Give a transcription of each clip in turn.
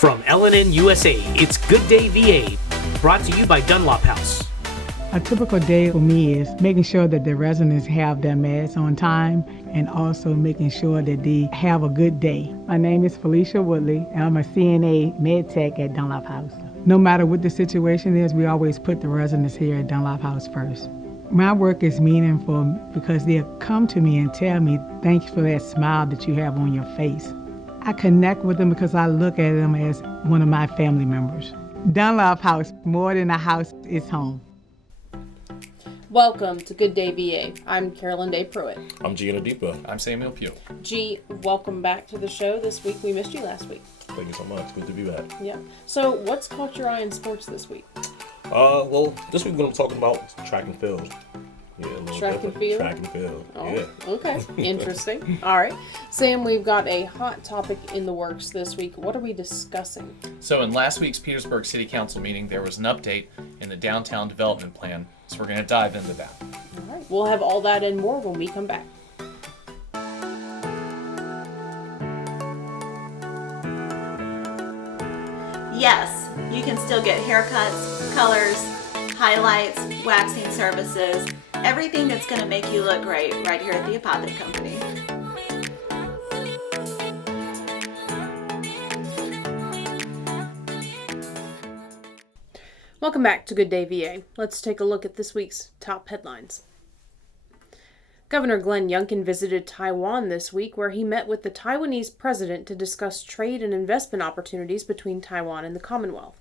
From LNN USA, it's Good Day VA, brought to you by Dunlop House. A typical day for me is making sure that the residents have their meds on time and also making sure that they have a good day. My name is Felicia Woodley, and I'm a CNA med tech at Dunlop House. No matter what the situation is, we always put the residents here at Dunlop House first. My work is meaningful because they'll come to me and tell me, thanks for that smile that you have on your face. I connect with them because I look at them as one of my family members. Dunlop House, more than a house, is home. Welcome to Good Day VA. I'm Carolyn Day Pruitt. I'm Gina Deepa. I'm Samuel Pugh. G, welcome back to the show this week. We missed you last week. Thank you so much. Good to be back. Yeah. So what's caught your eye in sports this week? Well, this week we're going to talk about track and field. Yeah, a little Track and different. field? Track and field. Oh, Yeah. okay. Interesting. All right. Sam, we've got a hot topic in the works this week. What are we discussing? So in last week's Petersburg City Council meeting, there was an update in the downtown development plan. So we're going to dive into that. All right. We'll have all that and more when we come back. Yes, you can still get haircuts, colors, highlights, waxing services, everything that's going to make you look great right here at the Apothic Company. Welcome back to Good Day VA. Let's take a look at this week's top headlines. Governor Glenn Youngkin visited Taiwan this week, where he met with the Taiwanese president to discuss trade and investment opportunities between Taiwan and the Commonwealth.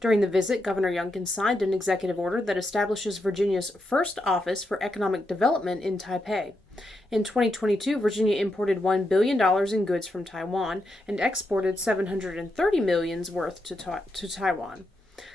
During the visit, Governor Youngkin signed an executive order that establishes Virginia's first office for economic development in Taipei. In 2022, Virginia imported $1 billion in goods from Taiwan and exported $730 million worth to Taiwan.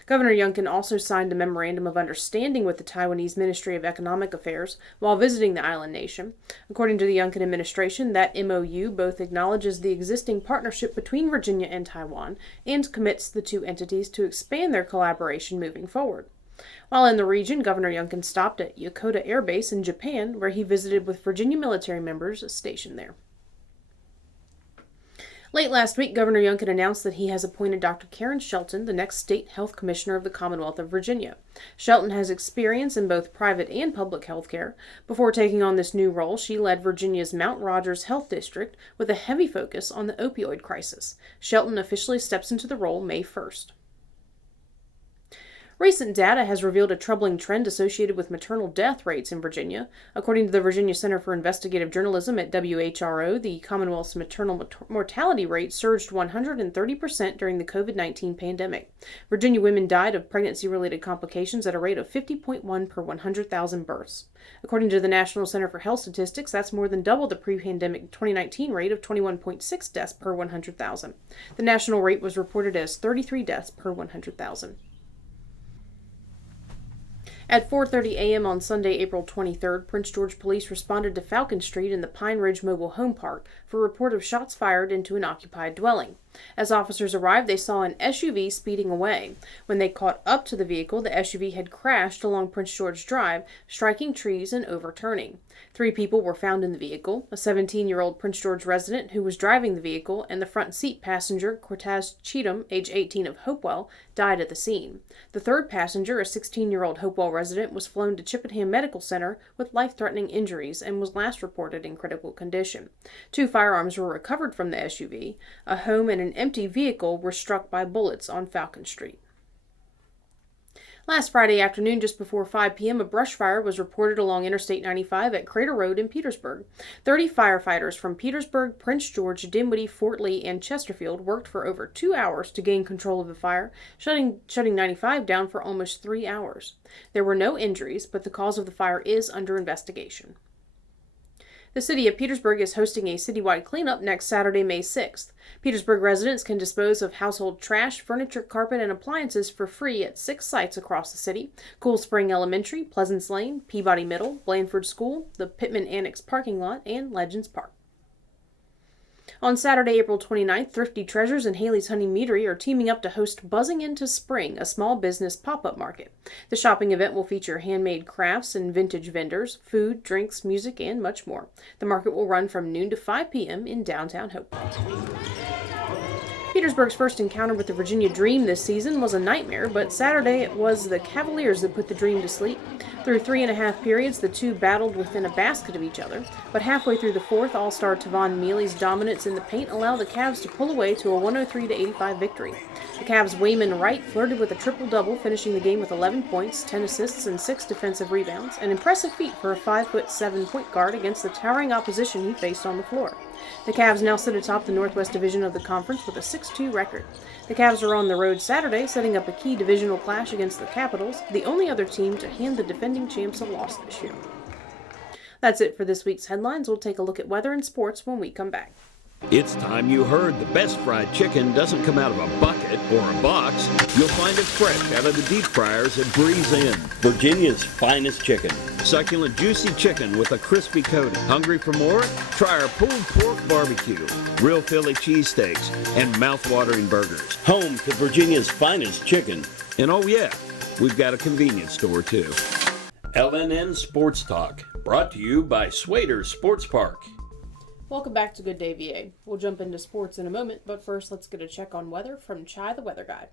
Governor Youngkin also signed a memorandum of understanding with the Taiwanese Ministry of Economic Affairs while visiting the island nation. According to the Youngkin administration, that MOU both acknowledges the existing partnership between Virginia and Taiwan and commits the two entities to expand their collaboration moving forward. While in the region, Governor Youngkin stopped at Yokota Air Base in Japan, where he visited with Virginia military members stationed there. Late last week, Governor Youngkin announced that he has appointed Dr. Karen Shelton the next State Health Commissioner of the Commonwealth of Virginia. Shelton has experience in both private and public health care. Before taking on this new role, she led Virginia's Mount Rogers Health District with a heavy focus on the opioid crisis. Shelton officially steps into the role May 1st. Recent data has revealed a troubling trend associated with maternal death rates in Virginia. According to the Virginia Center for Investigative Journalism at WHRO, the Commonwealth's maternal mortality rate surged 130% during the COVID-19 pandemic. Virginia women died of pregnancy-related complications at a rate of 50.1 per 100,000 births. According to the National Center for Health Statistics, that's more than double the pre-pandemic 2019 rate of 21.6 deaths per 100,000. The national rate was reported as 33 deaths per 100,000. At 4:30 a.m. on Sunday, April 23rd, Prince George Police responded to Falcon Street in the Pine Ridge Mobile Home Park for a report of shots fired into an occupied dwelling. As officers arrived, they saw an SUV speeding away. When they caught up to the vehicle, the SUV had crashed along Prince George Drive, striking trees and overturning. 3 people were found in the vehicle: a 17-year-old Prince George resident who was driving the vehicle, and the front seat passenger, Cortez Cheatham, age 18 of Hopewell, died at the scene. The third passenger, a 16-year-old Hopewell resident, was flown to Chippenham Medical Center with life-threatening injuries and was last reported in critical condition. 2 firearms were recovered from the SUV. A home and an empty vehicle were struck by bullets on Falcon Street. Last Friday afternoon, just before 5 p.m., a brush fire was reported along Interstate 95 at Crater Road in Petersburg. 30 firefighters from Petersburg, Prince George, Dinwiddie, Fort Lee, and Chesterfield worked for over 2 hours to gain control of the fire, shutting 95 down for almost 3 hours. There were no injuries, but the cause of the fire is under investigation. The city of Petersburg is hosting a citywide cleanup next Saturday, May 6th. Petersburg residents can dispose of household trash, furniture, carpet, and appliances for free at 6 sites across the city: Cool Spring Elementary, Pleasance Lane, Peabody Middle, Blandford School, the Pittman Annex parking lot, and Legends Park. On Saturday, April 29th, Thrifty Treasures and Haley's Honey Meadery are teaming up to host Buzzing Into Spring, a small business pop-up market. The shopping event will feature handmade crafts and vintage vendors, food, drinks, music, and much more. The market will run from noon to 5 p.m. in downtown Hope. Petersburg's first encounter with the Virginia Dream this season was a nightmare, but Saturday it was the Cavaliers that put the Dream to sleep. Through 3.5 periods, the two battled within a basket of each other, but halfway through the fourth, All-Star Tavon Mealy's dominance in the paint allowed the Cavs to pull away to a 103-85 victory. The Cavs' Wayman Wright flirted with a triple-double, finishing the game with 11 points, 10 assists, and 6 defensive rebounds, an impressive feat for a 5'7" point guard against the towering opposition he faced on the floor. The Cavs now sit atop the Northwest Division of the conference with a 6-2 record. The Cavs are on the road Saturday, setting up a key divisional clash against the Capitals, the only other team to hand the defending champs a loss this year. That's it for this week's headlines. We'll take a look at weather and sports when we come back. It's time you heard the best fried chicken doesn't come out of a bucket or a box. You'll find it fresh out of the deep fryers at Breeze Inn. Virginia's finest chicken. Succulent, juicy chicken with a crispy coating. Hungry for more? Try our pulled pork barbecue, real Philly cheesesteaks, and mouth-watering burgers. Home to Virginia's finest chicken. And oh yeah, we've got a convenience store too. LNN Sports Talk, brought to you by Swader's Sports Park. Welcome back to Good Day VA. We'll jump into sports in a moment, but first let's get a check on weather from Chai the Weather Guy.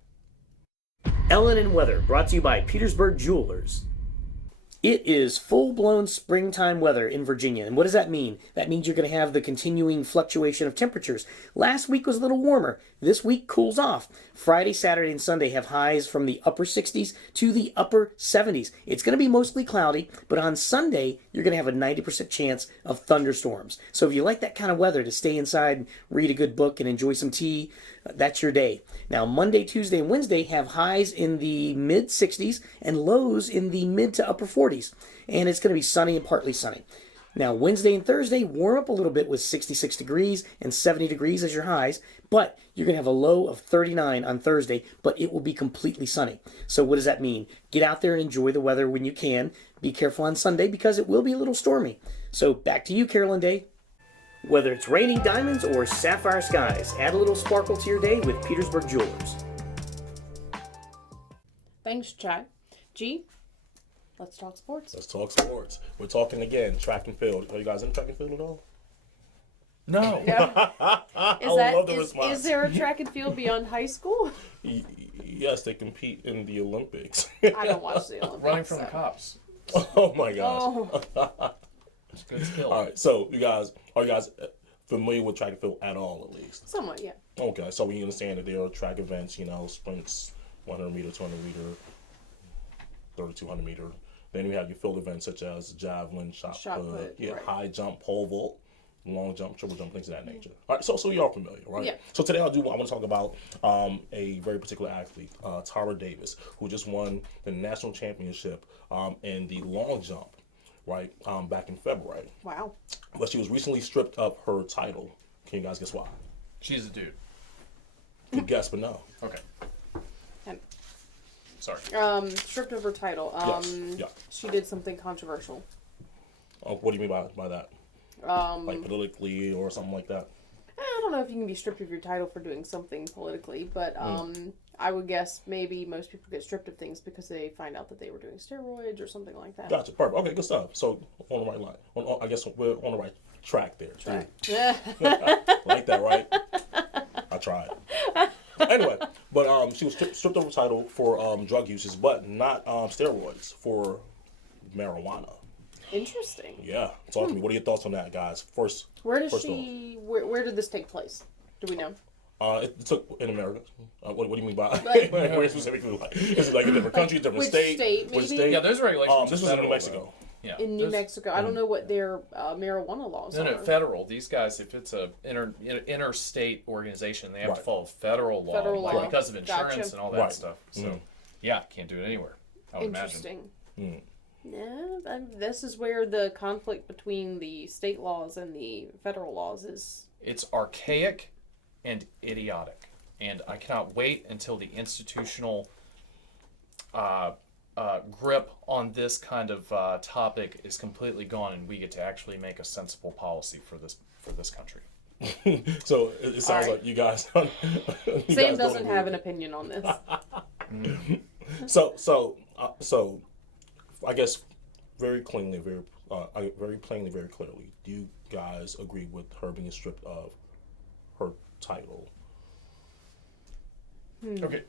LNN Weather, brought to you by Petersburg Jewelers. It is full-blown springtime weather in Virginia. And what does that mean? That means you're going to have the continuing fluctuation of temperatures. Last week was a little warmer. This week cools off. Friday, Saturday, and Sunday have highs from the upper 60s to the upper 70s. It's going to be mostly cloudy, but on Sunday, you're going to have a 90% chance of thunderstorms. So if you like that kind of weather to stay inside and read a good book and enjoy some tea, that's your day. Now, Monday, Tuesday, and Wednesday have highs in the mid-60s and lows in the mid to upper 40s. And it's going to be sunny and partly sunny. Now, Wednesday and Thursday warm up a little bit with 66 degrees and 70 degrees as your highs, but you're going to have a low of 39 on Thursday, but it will be completely sunny. So what does that mean? Get out there and enjoy the weather when you can. Be careful on Sunday because it will be a little stormy. So back to you, Carolyn Day. Whether it's raining diamonds or sapphire skies, add a little sparkle to your day with Petersburg Jewelers. Thanks, Chai. G, let's talk sports. Let's talk sports. We're talking again track and field. Are you guys in track and field at all? No. Is there a track and field beyond high school? Yes, they compete in the Olympics. I don't watch the Olympics. Running from the cops. Oh my gosh. Oh. It's a good skill. All right, so are you guys familiar with track and field at all, at least? Somewhat, yeah. Okay, so we understand that there are track events, sprints, 100 meter, 200 meter, 3,200 meter. Then we have your field events such as javelin, shot put, right. High jump, pole vault, long jump, triple jump, things of that nature. All right, so you're all familiar, right? Yeah. So today I want to talk about a very particular athlete, Tara Davis, who just won the national championship in the long jump. Right, back in February. Wow. But she was recently stripped of her title. Can you guys guess why? She's a dude. Good guess, but no. Okay. Sorry. Stripped of her title. Yes. She did something controversial. What do you mean by that? Like politically or something like that? I don't know if you can be stripped of your title for doing something politically, but I would guess maybe most people get stripped of things because they find out that they were doing steroids or something like that. Gotcha. Perfect. Okay, good stuff. So on the right line. I guess we're on the right track there. Track. Like that, right? I tried. Anyway, but she was stripped of her title for drug uses, but not steroids, for marijuana. Interesting. Yeah. Talk to me. What are your thoughts on that, guys? First, where did this take place? Do we know? It took in America. What do you mean by where specifically? Is it like a different country, different state? Which state? Yeah, there's regulations. This was in New Mexico. Yeah. In New Mexico. I don't know what their marijuana laws are. No, federal. These guys, if it's a interstate organization, they have to follow federal law, because of insurance and all that stuff. So, yeah, can't do it anywhere. I would Interesting. imagine. Yeah, this is where the conflict between the state laws and the federal laws is. It's archaic and idiotic, and I cannot wait until the institutional grip on this kind of topic is completely gone, and we get to actually make a sensible policy for this country. So it sounds like you guys. Sam doesn't have an opinion on this. So I guess very plainly, very clearly, do you guys agree with her being stripped of her title? Okay,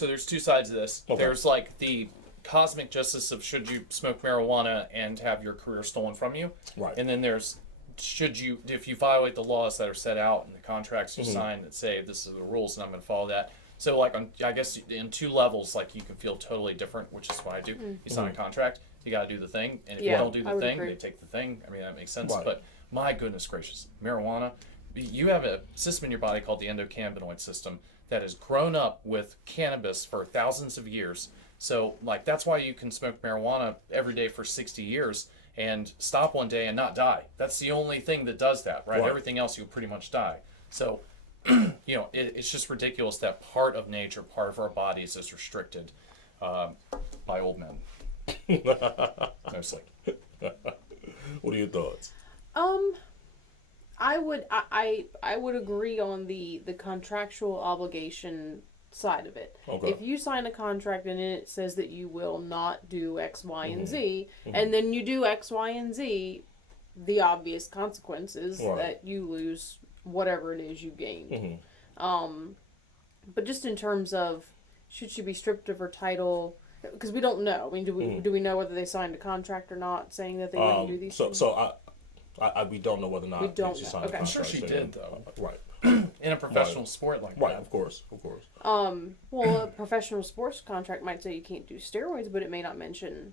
there's two sides of this. Okay. There's like the cosmic justice of should you smoke marijuana and have your career stolen from you, right? And then there's if you violate the laws that are set out in the contracts you sign that say this is the rules and I'm going to follow that. So like I guess in two levels, like you can feel totally different, which is what I do. You sign a contract, you got to do the thing, and if you don't do the thing, they take the thing. I mean, that makes sense. Right. But my goodness gracious, marijuana, you have a system in your body called the endocannabinoid system that has grown up with cannabis for thousands of years. So like that's why you can smoke marijuana every day for 60 years and stop one day and not die. That's the only thing that does that, right? Everything else you'll pretty much die. So, it's just ridiculous that part of nature, part of our bodies is restricted by old men. Mostly. What are your thoughts? I would agree on the contractual obligation side of it. Okay. If you sign a contract and it says that you will not do X, Y, and Z, and then you do X, Y, and Z, the obvious consequence is that you lose whatever it is you gained. But just in terms of should she be stripped of her title, because we don't know. I mean, do we know whether they signed a contract or not saying that they wouldn't do these things? So we don't know whether or not she signed a contract. I'm sure she did, though. Right. In a professional sport like that. Right, of course. Well, a professional sports contract might say you can't do steroids, but it may not mention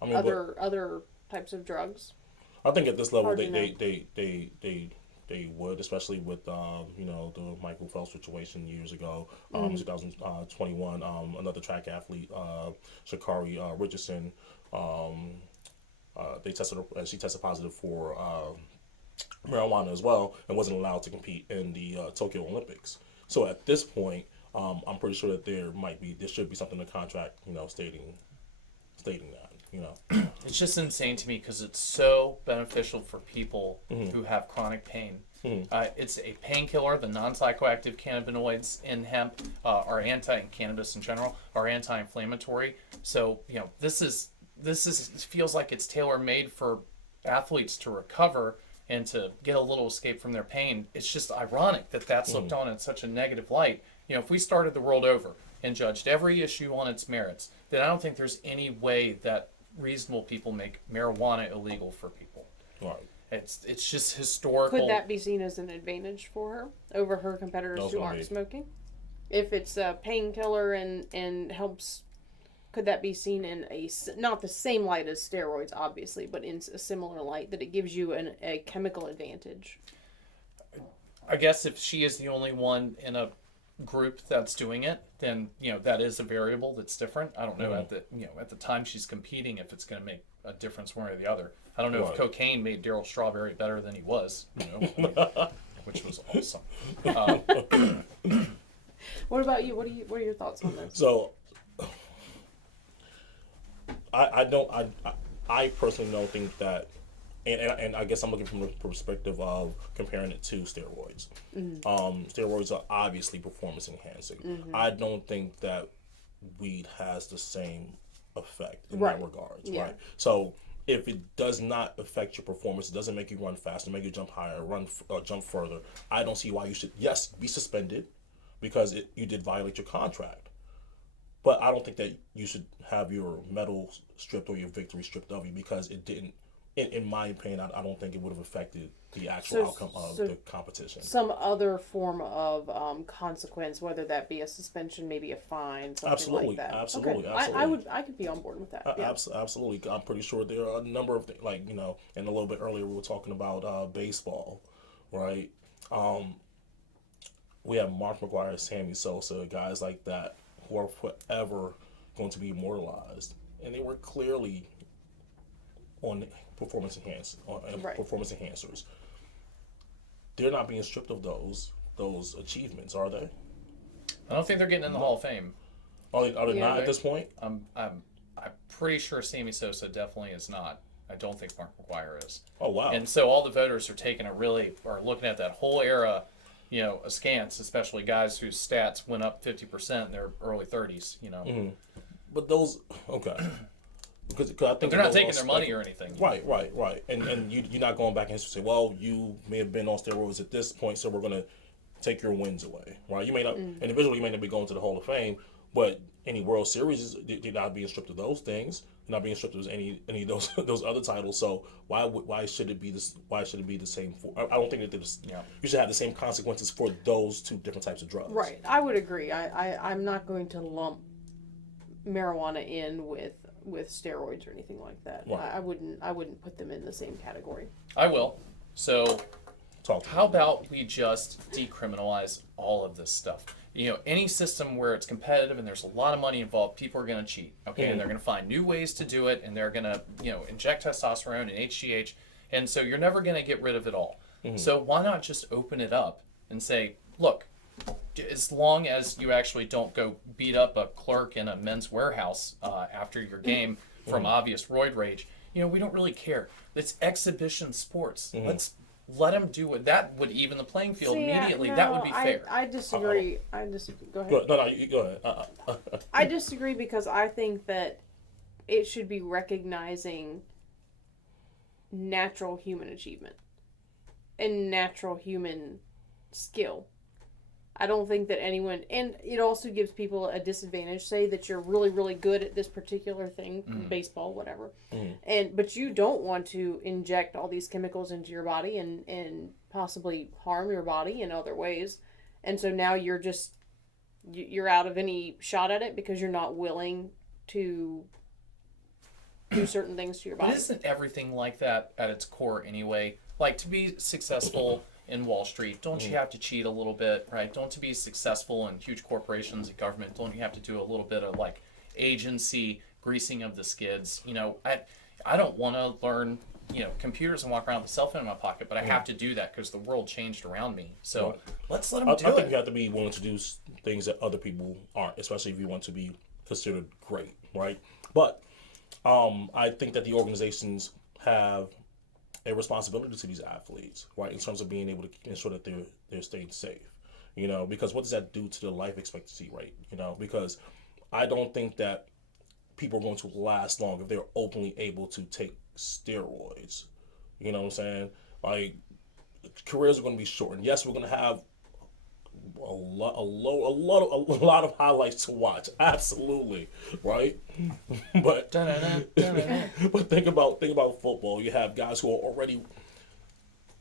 other types of drugs. I think at this level they would, especially with the Michael Phelps situation years ago. 2021, another track athlete, Sha'Carri Richardson, she tested positive for marijuana as well and wasn't allowed to compete in the Tokyo Olympics. So at this point, I'm pretty sure that there should be something in the contract, stating that, It's just insane to me because it's so beneficial for people who have chronic pain. It's a painkiller. The non-psychoactive cannabinoids in hemp cannabis in general are anti-inflammatory. So this feels like it's tailor-made for athletes to recover and to get a little escape from their pain. It's just ironic that that's looked on in such a negative light. If we started the world over and judged every issue on its merits, then I don't think there's any way that reasonable people make marijuana illegal for people. Right. It's just historical. Could that be seen as an advantage for her over her competitors who aren't smoking? If it's a painkiller and helps, could that be seen in not the same light as steroids, obviously, but in a similar light that it gives you a chemical advantage? I guess if she is the only one in a group that's doing it, then that is a variable that's different. I don't know at the time she's competing if it's going to make a difference one way or the other. I don't know if cocaine made Darryl Strawberry better than he was, which was awesome. What about you? What are your thoughts on this? So, I personally don't think that, and I guess I'm looking from the perspective of comparing it to steroids. Steroids are obviously performance enhancing. I don't think that weed has the same effect in that regards, right? So if it does not affect your performance, it doesn't make you run faster, make you jump higher, jump further, I don't see why you should, be suspended because you did violate your contract. But I don't think that you should have your medal stripped or your victory stripped of you because it didn't, in my opinion, I don't think it would have affected the actual outcome of the competition. Some other form of consequence, whether that be a suspension, maybe a fine, something like that. Absolutely. I could be on board with that. Absolutely. I'm pretty sure there are a number of things, and a little bit earlier we were talking about baseball, right? We have Mark McGwire, Sammy Sosa, guys like that who are forever going to be immortalized, and they were clearly on performance enhancers. They're not being stripped of those achievements, are they? I don't think they're getting in the Hall of Fame. Are they not at this point? I'm pretty sure Sammy Sosa definitely is not. I don't think Mark McGwire is. Oh wow! And so all the voters are looking at that whole era, askance, especially guys whose stats went up 50% in their early 30s. But those Because I think they're not taking their money or anything. Right. And you're not going back and say, well, you may have been on steroids at this point, so we're going to take your wins away, right? You may not individually, you may not be going to the Hall of Fame, but any World Series, you're not being stripped of those things. You're not being stripped of any of those those other titles. So why should it be this? Why should it be the same for? I don't think that you should have the same consequences for those two different types of drugs. Right. I would agree. I'm not going to lump marijuana in with steroids or anything like that. Right. I wouldn't put them in the same category. I will. So Talk to how me. about we just decriminalize all of this stuff? Any system where it's competitive and there's a lot of money involved, people are going to cheat, okay? And they're going to find new ways to do it, and they're going to, inject testosterone and HGH, and so you're never going to get rid of it all. So why not just open it up and say, look, as long as you actually don't go beat up a clerk in a Men's Warehouse after your game from obvious roid rage, we don't really care. It's exhibition sports. Let's let them do it. That would even the playing field immediately. That would be fair. I disagree. I disagree. Go ahead. No, you go ahead. I disagree because I think that it should be recognizing natural human achievement and natural human skill. I don't think that anyone, and it also gives people a disadvantage. Say that you're really, really good at this particular thing, baseball, whatever, but you don't want to inject all these chemicals into your body and possibly harm your body in other ways, and so now you're out of any shot at it because you're not willing to do certain things to your body. But isn't everything like that at its core anyway? Like, to be successful in Wall Street, don't you have to cheat a little bit, right? Don't to be successful in huge corporations and government, don't you have to do a little bit of like agency greasing of the skids? I don't want to learn computers and walk around with a cell phone in my pocket, but I have to do that because the world changed around me. So let's let them do it. I think you have to be willing to do things that other people aren't, especially if you want to be considered great, right? But I think that the organizations have a responsibility to these athletes, right, in terms of being able to ensure that they're staying safe, because what does that do to their life expectancy rate, because I don't think that people are going to last long if they're openly able to take steroids, you know what I'm saying? Like, careers are going to be shortened. Yes, we're going to have a lot of highlights to watch, absolutely, right? But but think about football. You have guys who are already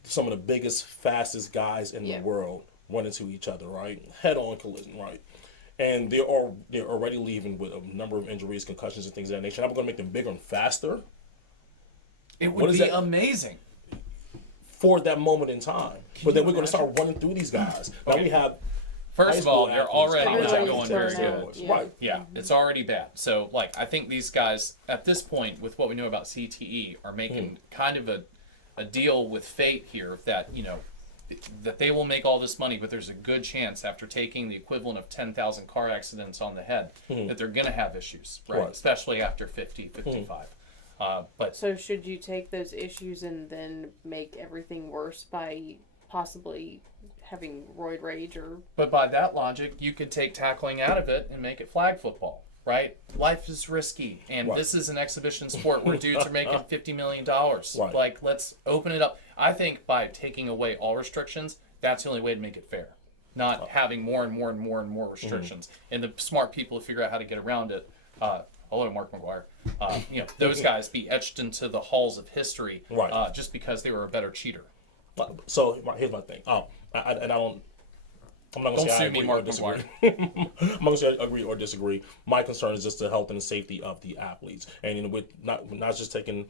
some of the biggest, fastest guys in the world run into each other, right? Head-on collision, right? And they're already leaving with a number of injuries, concussions, and things of that nature. I'm going to make them bigger and faster. It would be amazing for that moment in time. But then we're going to start running through these guys. Now we have. First of all, they're already not going very good. good. Right. Yeah, it's already bad. So, I think these guys, at this point, with what we know about CTE, are making kind of a deal with fate here that, that they will make all this money, but there's a good chance after taking the equivalent of 10,000 car accidents on the head that they're going to have issues, right? Especially after 50, 55. So should you take those issues and then make everything worse by possibly having roid rage or... But by that logic, you could take tackling out of it and make it flag football, right? Life is risky, and this is an exhibition sport where dudes are making $50 million. Right. Like, let's open it up. I think by taking away all restrictions, that's the only way to make it fair. Not having more and more and more and more restrictions. And the smart people who figure out how to get around it, hello, Mark McGuire, those guys be etched into the halls of history just because they were a better cheater. So here's my thing. I'm not going to say I agree or disagree. I'm not going to say I agree or disagree. My concern is just the health and the safety of the athletes, and with not just taking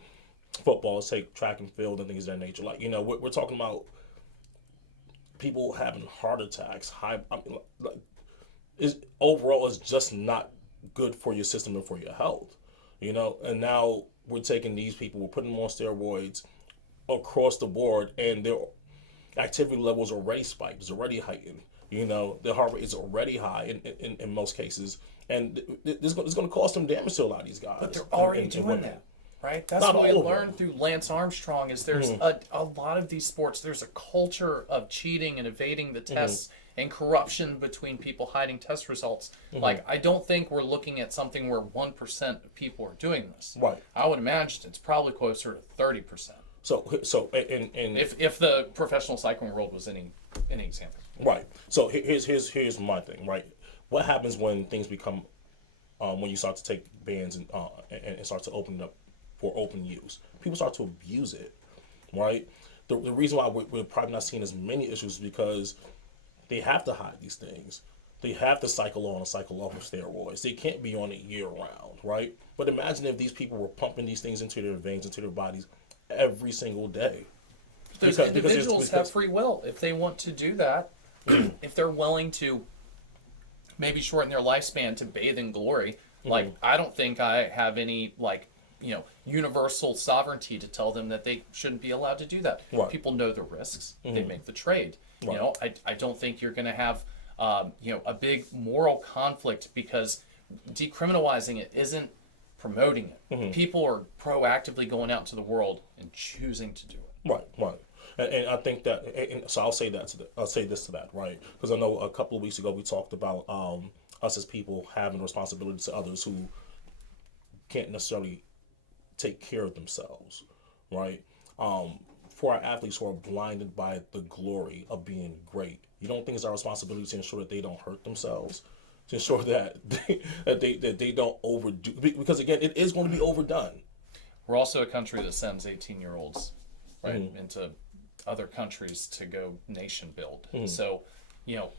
football, let's take track and field and things of that nature. Like, we're talking about people having heart attacks. Overall, it's just not good for your system and for your health. And now we're taking these people, we're putting them on steroids across the board, and their activity levels are already spiked, it's already heightened. The heart rate is already high in most cases, and it's going to cause some damage to a lot of these guys. But they're already doing that, right? That's what we learned through Lance Armstrong. Is there's a lot of these sports. There's a culture of cheating and evading the tests and corruption between people hiding test results. Like, I don't think we're looking at something where 1% of people are doing this. Right. I would imagine it's probably closer to 30%. So, if If the professional cycling world was any any example. Right. So here's my thing. Right. What happens when things become when you start to take bans and start to open it up for open use? People start to abuse it. Right. The reason why we're probably not seeing as many issues is because they have to hide these things. They have to cycle on and cycle off of steroids. They can't be on it year round, right? But imagine if these people were pumping these things into their veins, into their bodies every single day. Those individuals have free will. If they want to do that, if they're willing to maybe shorten their lifespan to bathe in glory, like, I don't think I have any, like, universal sovereignty to tell them that they shouldn't be allowed to do that. Right. People know the risks. They make the trade. Right. I don't think you're going to have, a big moral conflict because decriminalizing it isn't promoting it. People are proactively going out to the world and choosing to do it. Right. And I think that, and so I'll say this to that, right? Because I know a couple of weeks ago we talked about us as people having responsibility to others who can't necessarily take care of themselves, right? For our athletes who are blinded by the glory of being great, you don't think it's our responsibility to ensure that they don't hurt themselves, to ensure that they don't overdo, because again, it is going to be overdone. We're also a country that sends 18-year-olds right into other countries to go nation build. So,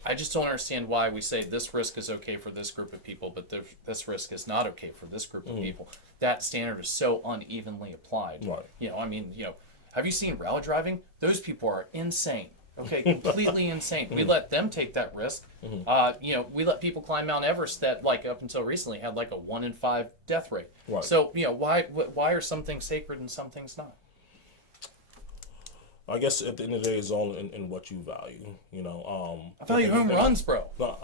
I just don't understand why we say this risk is okay for this group of people, but this risk is not okay for this group of people. That standard is so unevenly applied. Right. Have you seen rally driving? Those people are insane. Okay, completely insane. We let them take that risk. We let people climb Mount Everest that, like, up until recently had like a 1 in 5 death rate. Right. So, why are some things sacred and some things not? I guess at the end of the day, it's all in what you value. I value home runs, bro. No,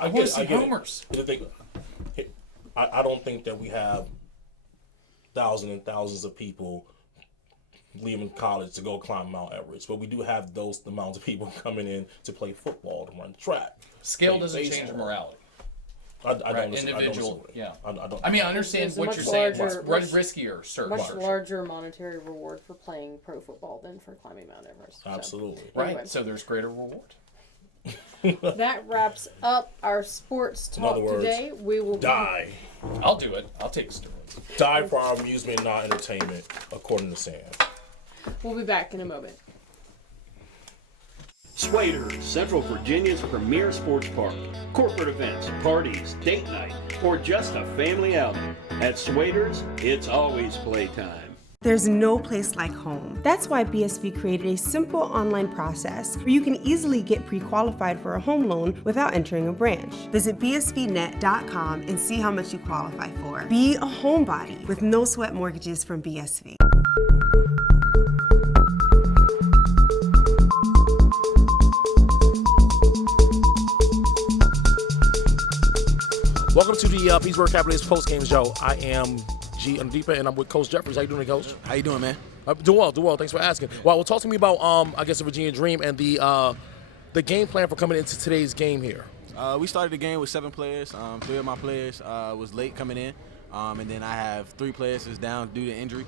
I want to see homers. I don't think that we have thousands and thousands of people leaving college to go climb Mount Everest, but we do have those amounts of people coming in to play football, to run track. Scale doesn't change morality. I don't individual, yeah. I understand what you're saying. It's riskier, certainly. Much larger monetary reward for playing pro football than for climbing Mount Everest. Absolutely. So, right. anyway. So there's greater reward. That wraps up our sports talk today. We will die. I'll do it. I'll take steroids. Die for our amusement, not entertainment, according to Sam. We'll be back in a moment. Swaders, Central Virginia's premier sports park. Corporate events, parties, date night, or just a family outing. At Swaders, it's always playtime. There's no place like home. That's why BSV created a simple online process where you can easily get pre-qualified for a home loan without entering a branch. Visit bsvnet.com and see how much you qualify for. Be a homebody with no sweat mortgages from BSV. Welcome to the Pittsburgh Cavaliers post-game show. I am G. Undeepa, and I'm with Coach Jeffries. How you doing, Coach? How you doing, man? Doing well. Thanks for asking. Well, talk to me about, I guess, the Virginia Dream and the game plan for coming into today's game here. We started the game with 7 players. 3 of my players was late coming in, and then I have 3 players that's down due to injury.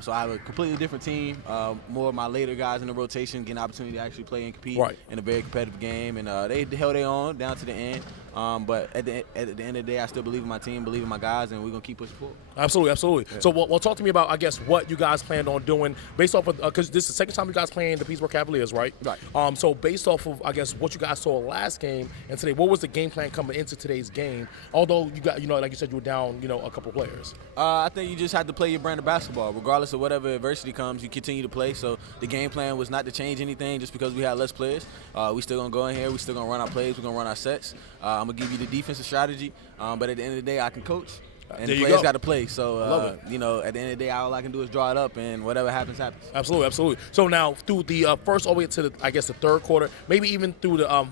So I have a completely different team. More of my later guys in the rotation getting an opportunity to actually play and compete in a very competitive game, and they held their own down to the end. But at the end of the day, I still believe in my team, believe in my guys, and we're going to keep pushing forward. Absolutely. Yeah. So, well, talk to me about, I guess, what you guys planned on doing based off of, because this is the second time you guys playing the Pittsburgh Cavaliers, right? Right. So based off of, I guess, what you guys saw last game and today, what was the game plan coming into today's game? Although you got, like you said, you were down, a couple players. I think you just have to play your brand of basketball. Regardless of whatever adversity comes, you continue to play. So the game plan was not to change anything just because we had less players. We still going to go in here. We still going to run our plays. We're going to run our sets. I'm going to give you the defensive strategy. But at the end of the day, I can coach. And the players got to play. So, at the end of the day, all I can do is draw it up, and whatever happens, happens. Absolutely. So now, through the first all the way to the third quarter, maybe even through the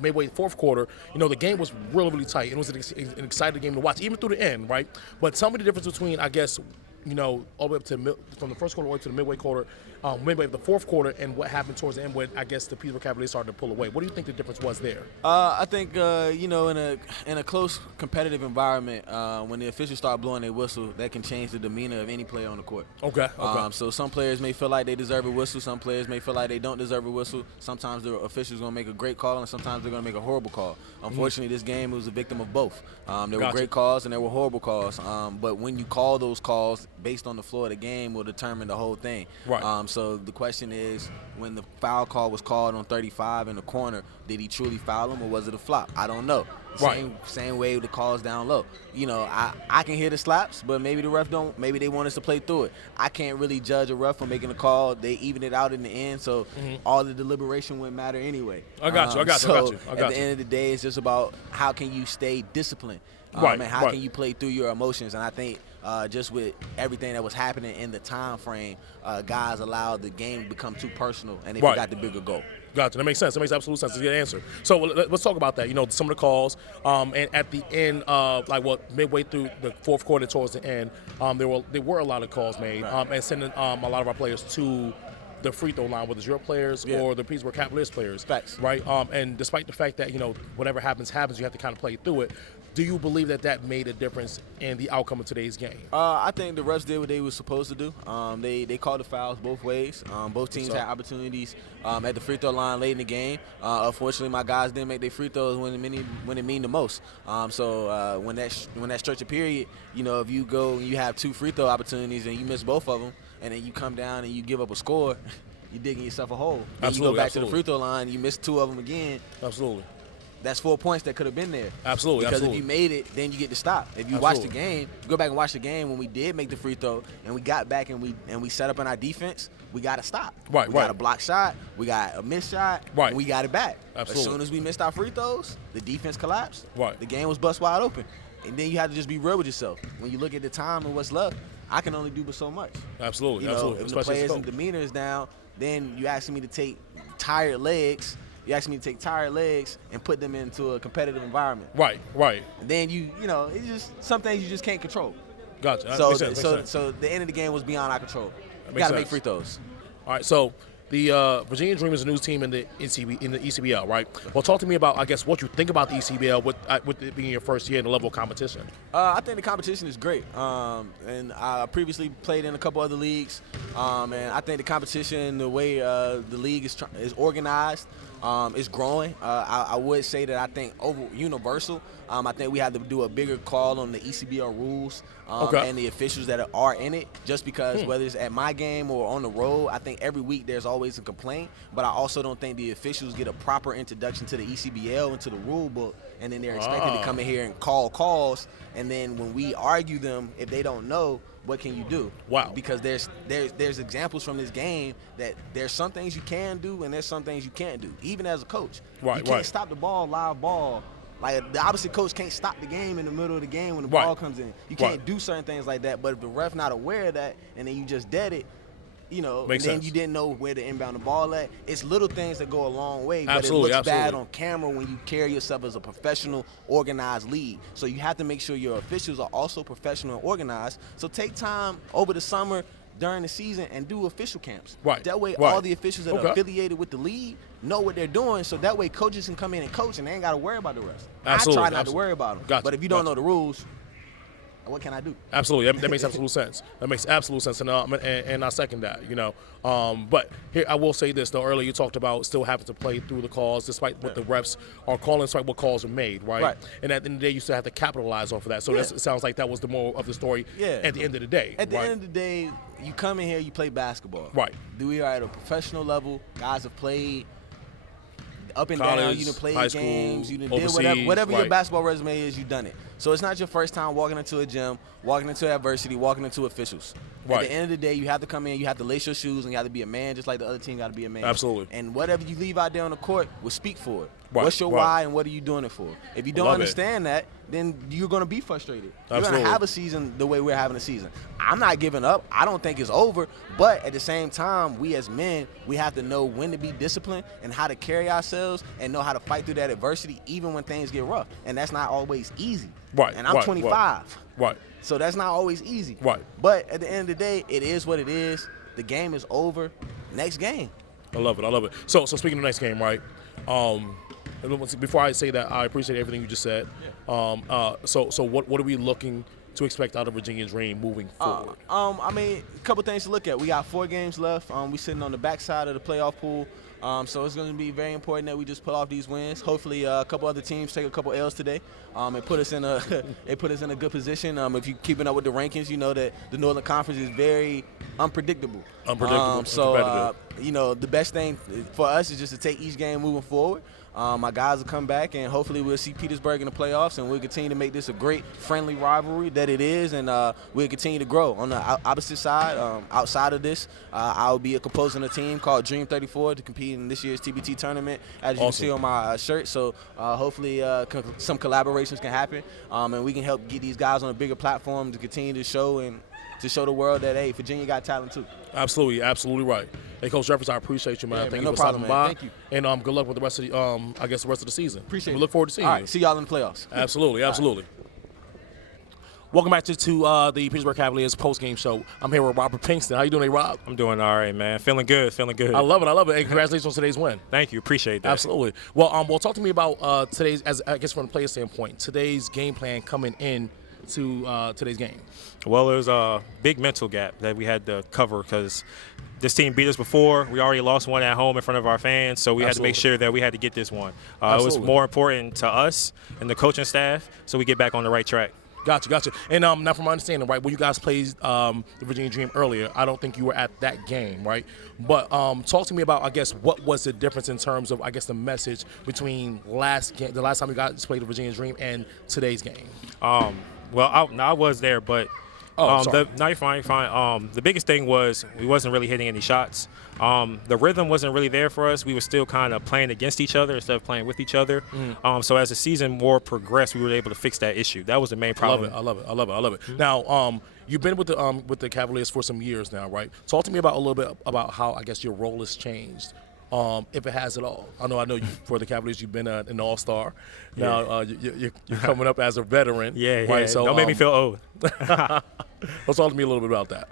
midway fourth quarter, the game was really, really tight. It was an exciting game to watch, even through the end, right? But tell me the difference between, I guess, all the way up to from the first quarter all the way to the midway of the fourth quarter, and what happened towards the end when I guess the Pittsburgh Cavaliers started to pull away. What do you think the difference was there? I think in a close competitive environment, when the officials start blowing their whistle, that can change the demeanor of any player on the court. Okay. So some players may feel like they deserve a whistle. Some players may feel like they don't deserve a whistle. Sometimes the officials gonna make a great call, and sometimes they're gonna make a horrible call. Unfortunately, this game was a victim of both. There were great calls and there were horrible calls. But when you call those calls based on the flow of the game, will determine the whole thing. Right. So the question is, when the foul call was called on 35 in the corner, did he truly foul him or was it a flop? I don't know. Same way with the calls down low. I can hear the slaps, but maybe the ref don't. Maybe they want us to play through it. I can't really judge a ref for making a call. They even it out in the end, so all the deliberation wouldn't matter anyway. I got you. At the end of the day, it's just about how can you stay disciplined. And how can you play through your emotions? And I think just with everything that was happening in the time frame, guys allowed the game to become too personal, and they forgot the bigger goal. Gotcha. That makes sense. That makes absolute sense. It's a good answer. So let's talk about that. Some of the calls, and at the end, midway through the fourth quarter towards the end, there were a lot of calls made, and sending a lot of our players to the free throw line, whether it's your players or the Pittsburgh Cavaliers players. Facts. Right? And despite the fact that, whatever happens, you have to kind of play through it. Do you believe that made a difference in the outcome of today's game? I think the refs did what they were supposed to do. They called the fouls both ways. Both teams had opportunities at the free throw line late in the game. Unfortunately, my guys didn't make their free throws when it mean the most. So when that stretch of period, if you go and you have 2 free throw opportunities and you miss both of them, and then you come down and you give up a score, you're digging yourself a hole. Then you go back to the free throw line, you miss 2 of them again. Absolutely. That's 4 points that could have been there. Absolutely. Because if you made it, then you get to stop. If you watch the game, go back and watch the game when we did make the free throw and we got back and we set up in our defense, we got to stop. We got a block shot, we got a missed shot, we got it back. Absolutely. As soon as we missed our free throws, the defense collapsed. Right. The game was bust wide open. And then you have to just be real with yourself. When you look at the time and what's left, I can only do but so much. Absolutely. If the players' demeanor is down, then you asking me to take tired legs. You ask me to take tired legs and put them into a competitive environment. Right. And then it's just some things you just can't control. Gotcha. So the end of the game was beyond our control. You got to make free throws. All right. So the Virginia Dream is a new team in the ECBL, right? Well, talk to me about, I guess, what you think about the ECBL with it being your first year in the level of competition. I think the competition is great. And I previously played in a couple other leagues. And I think the competition, the way the league is organized, is growing. I would say that I think over universal. I think we have to do a bigger call on the ECBL rules and the officials that are in it. Just because whether it's at my game or on the road, I think every week there's always a complaint. But I also don't think the officials get a proper introduction to the ECBL and to the rule book, and then they're expected to come in here and call calls. And then when we argue them, if they don't know, what can you do? Wow. Because there's examples from this game that there's some things you can do and there's some things you can't do, even as a coach. You can't stop the live ball. Like, the opposite coach can't stop the game in the middle of the game when the ball comes in. You can't do certain things like that. But if the ref not aware of that and then you just dead it, and then you didn't know where to inbound the ball at. It's little things that go a long way, but it looks bad on camera when you carry yourself as a professional, organized league. So you have to make sure your officials are also professional and organized. So take time over the summer during the season and do official camps. That way all the officials that are affiliated with the league know what they're doing, so that way coaches can come in and coach and they ain't got to worry about the refs. I try not to worry about them. But if you don't know the rules, what can I do? Absolutely, that makes absolute sense. That makes absolute sense, and I second that. But here I will say this though. Earlier you talked about still having to play through the calls, despite what the refs are calling, despite what calls are made, right? And at the end of the day, you still have to capitalize off of that. So it sounds like that was the moral of the story. At the end of the day. At the end of the day, you come in here, you play basketball. We are at a professional level. Guys have played up and down, you done played games, you done did whatever your basketball resume is, you done it. So it's not your first time walking into a gym, walking into adversity, walking into officials. At the end of the day, you have to come in, you have to lace your shoes, and you have to be a man just like the other team got to be a man. Absolutely. And whatever you leave out there on the court will speak for it. Right, What's your right. why and what are you doing it for? If you don't Love it. understand that, then you're going to be frustrated. You're going Absolutely. to have a season the way we're having a season. I'm not giving up. I don't think it's over. But at the same time, we as men, we have to know when to be disciplined and how to carry ourselves and know how to fight through that adversity even when things get rough. And that's not always easy. Right, And I'm right, 25. Right. So that's not always easy. Right. But at the end of the day, it is what it is. The game is over. Next game. I love it. I love it. So speaking of the next game, right? Before I say that, I appreciate everything you just said. So what are we looking to expect out of Virginia Dream moving forward? I mean, a couple things to look at. We got 4 games left. We sitting on the backside of the playoff pool. So it's going to be very important that we just pull off these wins. Hopefully, a couple other teams take a couple L's today, and put us in a a good position. If you're keeping up with the rankings, you know that the Northern Conference is very unpredictable. So the best thing for us is just to take each game moving forward. My guys will come back, and hopefully we'll see Petersburg in the playoffs, and we'll continue to make this a great friendly rivalry that it is, and we'll continue to grow. On the opposite side, outside of this, I'll be composing a team called Dream 34 to compete in this year's TBT tournament, as you can see on my shirt. So hopefully some collaborations can happen, and we can help get these guys on a bigger platform to continue to show the world that, hey, Virginia got talent too. Absolutely right. Hey, Coach Jeffers, I appreciate you, man. Yeah, Thank man, you for no problem, stopping by. man. Thank you. And good luck with the rest of the the rest of the season. Appreciate we it. look forward to seeing All you. right, see y'all in the playoffs. Absolutely. Welcome back to the Petersburg Cavaliers post-game show. I'm here with Robert Pinkston. How you doing, Rob? I'm doing all right, man. Feeling good. I love it. Hey, congratulations on today's win. Thank you. Appreciate that. Absolutely. Well, talk to me about today's, as I guess from the player standpoint, today's game plan coming in to today's game. Well, it was a big mental gap that we had to cover because this team beat us before. We already lost one at home in front of our fans, so we had to make sure that we had to get this one. It was more important to us and the coaching staff, so we get back on the right track. Gotcha. And now from my understanding, right, when you guys played the Virginia Dream earlier, I don't think you were at that game, right? But talk to me about, I guess, what was the difference in terms of, I guess, the message between the last time you guys played the Virginia Dream and today's game? Well, I was there, but sorry. You're fine. The biggest thing was we wasn't really hitting any shots. The rhythm wasn't really there for us. We were still kind of playing against each other instead of playing with each other. So as the season more progressed, we were able to fix that issue. That was the main problem. I love it. Now, you've been with the Cavaliers for some years now, right? Talk to me about a little bit about how, I guess, your role has changed. If it has at all. I know you, for the Cavaliers, you've been an all-star. Now you're coming up as a veteran. Yeah. Right? So don't make me feel old. Let's talk to me a little bit about that.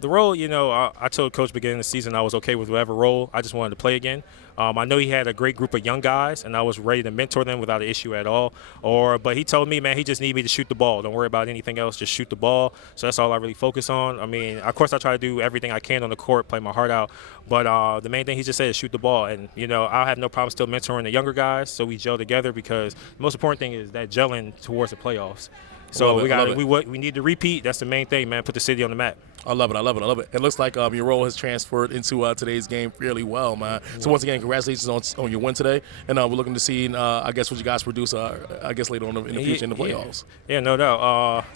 The role, I told Coach beginning of the season I was okay with whatever role. I just wanted to play again. I know he had a great group of young guys, and I was ready to mentor them without an issue at all. But he told me, man, he just needed me to shoot the ball. Don't worry about anything else. Just shoot the ball. So that's all I really focus on. I mean, of course, I try to do everything I can on the court, play my heart out. But the main thing he just said is shoot the ball. And, I'll have no problem still mentoring the younger guys, so we gel together because the most important thing is that gelling towards the playoffs. So we need to repeat. That's the main thing, man. Put the city on the map. I love it. It looks like your role has transferred into today's game fairly well, man. So once again, congratulations on your win today, and we're looking to see, I guess, what you guys produce, I guess, later on in the future in the playoffs. Yeah, no doubt.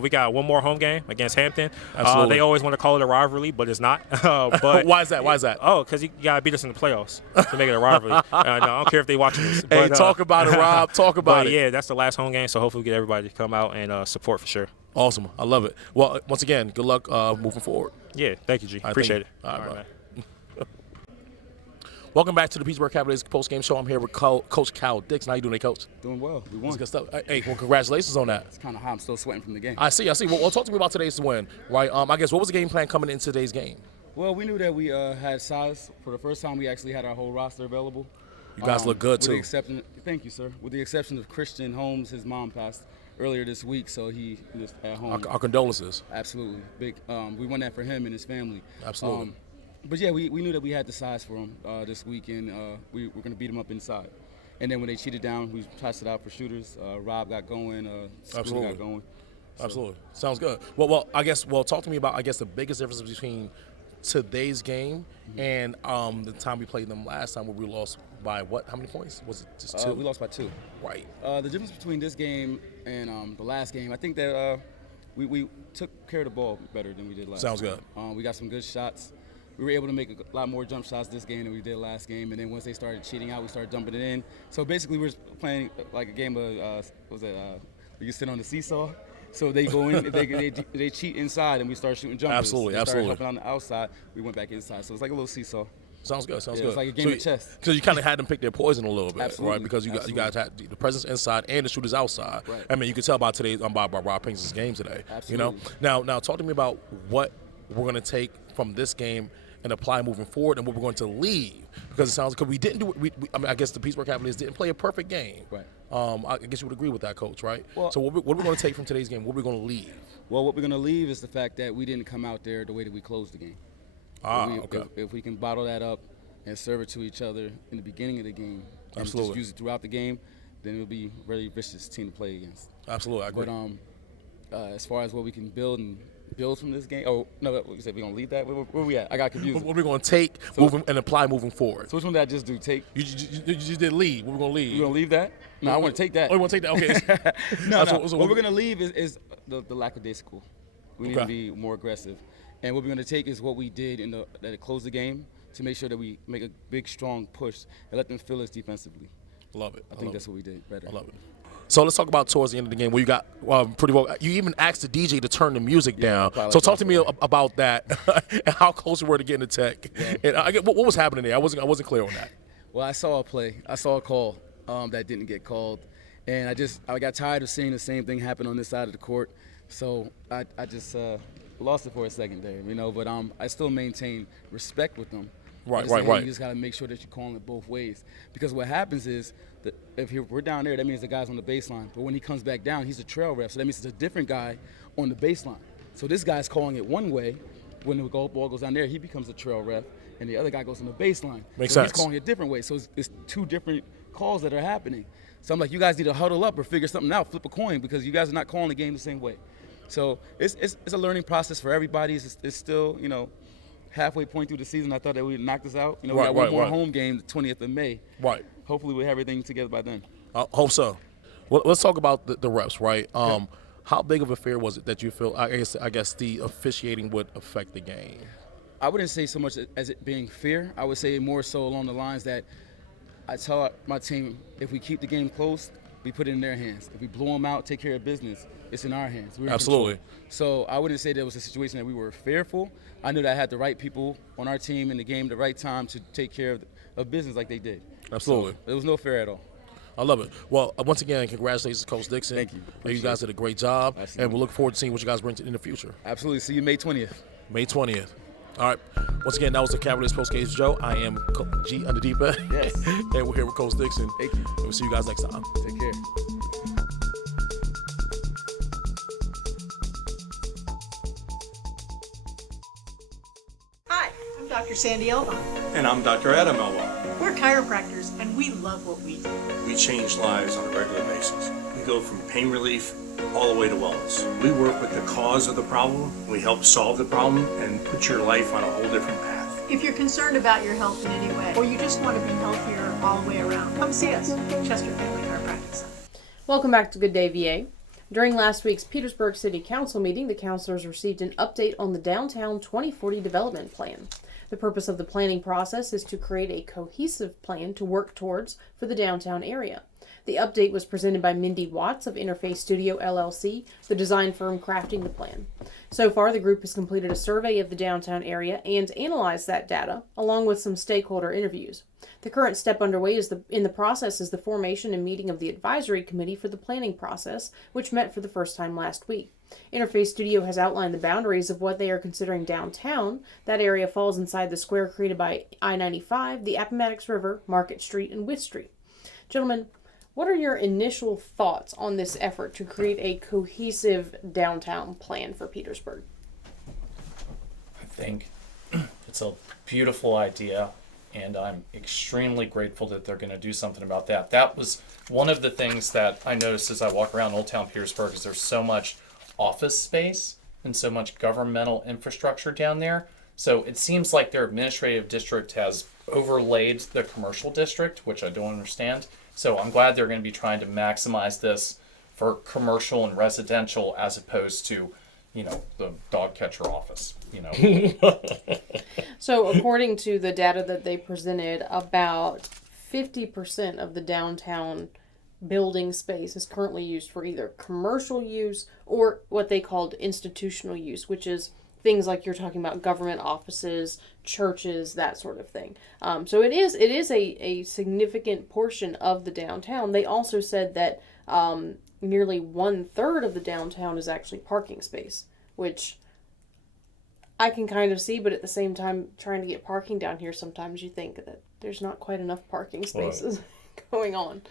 We got one more home game against Hampton. Absolutely. They always want to call it a rivalry, but it's not. But Why is that? Oh, because you got to beat us in the playoffs to make it a rivalry. No, I don't care if they watching this. Hey, talk about it, Rob. Talk about it. Yeah, that's the last home game, so hopefully we get everybody to come out and support for sure. Awesome. I love it. Well, once again, good luck moving forward. Yeah, thank you, G. Appreciate it. All right, man. Welcome back to the Petersburg Cavaliers post-game show. I'm here with Coach Cal Dixon. How you doing, hey, Coach? Doing well. We won. That's good stuff. Hey, well, congratulations on that. It's kind of hot. I'm still sweating from the game. I see. Well, talk to me about today's win, right? I guess, what was the game plan coming into today's game? Well, we knew that we had size. For the first time, we actually had our whole roster available. You guys look good, too. Thank you, sir. With the exception of Christian Holmes, his mom passed earlier this week, so he was at home. Our condolences. Absolutely. Big. We won that for him and his family. Absolutely. But yeah, we knew that we had the size for him this week, and we were going to beat him up inside. And then when they cheated down, we passed it out for shooters. Rob got going. Screw got going. So. Absolutely. Sounds good. Well, talk to me about, I guess, the biggest difference between today's game and the time we played them last time where we lost by what? How many points? Was it just 2? We lost by 2. Right. The difference between this game and the last game, I think that we took care of the ball better than we did last time. Sounds good. We got some good shots. we were able to make a lot more jump shots this game than we did last game. And then once they started cheating out, we started dumping it in. So basically, we're playing like a game of where you sit on the seesaw. So they go in, they cheat inside, and we start shooting jumpers. Absolutely, they absolutely. Started helping on the outside, we went back inside. So it's like a little seesaw. Sounds good. Sounds Yeah, good. it's like a game of chess. Because you kind of had them pick their poison a little bit, Absolutely. right? Because you guys had the presence inside and the shooters outside. Right. I mean, you can tell by today's by Rob Pink's game today. Absolutely. You know. Now, talk to me about what we're going to take from this game and apply moving forward, and what we're going to leave. Because it sounds because we didn't do it. I mean, I guess the Pittsburgh Cavaliers didn't play a perfect game. Right. I guess you would agree with that, Coach, right? Well, so what are we going to take from today's game? What are we going to leave? Well, what we're going to leave is the fact that we didn't come out there the way that we closed the game. Okay. If we can bottle that up and serve it to each other in the beginning of the game, and Absolutely. just use it throughout the game, then it'll be a very vicious team to play against. Absolutely, I agree. But as far as what we can build from this game, you said we're gonna leave that. Where we at? I got confused. What are we going to take moving and apply moving forward? So which one did I just do? Take? You just did leave. What are we going to leave? You gonna leave that? No, I want to take that. Oh, you want to take that? Okay. No. What What we're gonna leave is the lackadaisical. We need Okay. to be more aggressive, and what we're gonna take is what we did that it closed the game to make sure that we make a big, strong push and let them feel us defensively. Love it. I think that's what we did better. I love it. So let's talk about towards the end of the game where you got pretty well. You even asked the DJ to turn the music down. So talk to me about that and how close we were to getting the tech. Yeah. And what was happening there? I wasn't clear on that. Well, I saw a play. I saw a call that didn't get called, and I got tired of seeing the same thing happen on this side of the court. So I just lost it for a second there, But I still maintain respect with them. Right. You just got to make sure that you're calling it both ways, because what happens is that if we're down there, that means the guy's on the baseline. But when he comes back down, he's a trail ref, so that means it's a different guy on the baseline. So this guy's calling it one way. When the ball goes down there, he becomes a trail ref, and the other guy goes on the baseline. Makes so sense. He's calling it a different way. So it's two different calls that are happening. So I'm like, you guys need to huddle up or figure something out, flip a coin, because you guys are not calling the game the same way. So it's a learning process for everybody. It's still, halfway point through the season. I thought that we'd knock this out. We got one more home game, the 20th of May. Right. Hopefully we'll have everything together by then. Hope so. Well, let's talk about the refs, right? How big of a fear was it that you feel, I guess the officiating would affect the game? I wouldn't say so much as it being fear. I would say more so along the lines that I tell my team, if we keep the game close, we put it in their hands. If we blow them out, take care of business, it's in our hands. We're in Absolutely. control. So I wouldn't say there was a situation that we were fearful. I knew that I had the right people on our team in the game at the right time to take care of business like they did. Absolutely. So there was no fear at all. I love it. Well, once again, congratulations, Coach Dixon. Thank you. You guys did a great job, Absolutely. and we'll look forward to seeing what you guys bring in the future. Absolutely. See you May 20th. May 20th. All right. Once again, that was the Cavaliers Postcase Joe. I am G Underdeepa. Yes. And we're here with Coach Dixon. Thank you. And we'll see you guys next time. Take care. Hi, I'm Dr. Sandy Elba. And I'm Dr. Adam Elba. We're chiropractors and we love what we do. We change lives on a regular basis. We go from pain relief all the way to wellness. We work with the cause of the problem, we help solve the problem, and put your life on a whole different path. If you're concerned about your health in any way, or you just want to be healthier all the way around, come see us at Chester Family Chiropractic Center. Welcome back to Good Day VA. During last week's Petersburg City Council meeting, the councilors received an update on the Downtown 2040 Development Plan. The purpose of the planning process is to create a cohesive plan to work towards for the downtown area. The update was presented by Mindy Watts of Interface Studio LLC, the design firm crafting the plan. So far, the group has completed a survey of the downtown area and analyzed that data, along with some stakeholder interviews. The current step underway in the process is the formation and meeting of the advisory committee for the planning process, which met for the first time last week. Interface Studio has outlined the boundaries of what they are considering downtown. That area falls inside the square created by I-95, the Appomattox River, Market Street, and Wythe Street. Gentlemen, what are your initial thoughts on this effort to create a cohesive downtown plan for Petersburg? I think it's a beautiful idea, and I'm extremely grateful that they're going to do something about that. That was one of the things that I noticed as I walk around Old Town Petersburg, is there's so much office space and so much governmental infrastructure down there. So it seems like their administrative district has overlaid the commercial district, which I don't understand. So I'm glad they're going to be trying to maximize this for commercial and residential, as opposed to, the dog catcher office, So according to the data that they presented, about 50% of the downtown building space is currently used for either commercial use or what they called institutional use, which is things like you're talking about government offices, churches, that sort of thing. So it is a significant portion of the downtown. They also said that nearly 1/3 of the downtown is actually parking space, which I can kind of see, but at the same time, trying to get parking down here, sometimes you think that there's not quite enough parking spaces going on.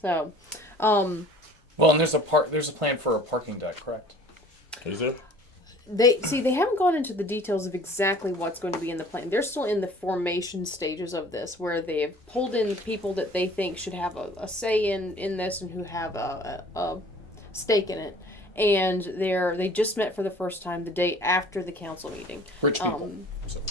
So, well, and there's a plan for a parking deck, correct? Is there? they haven't gone into the details of exactly what's going to be in the plan. They're still in the formation stages of this, where they have pulled in people that they think should have a say in this and who have a stake in it. And they just met for the first time the day after the council meeting. Rich people.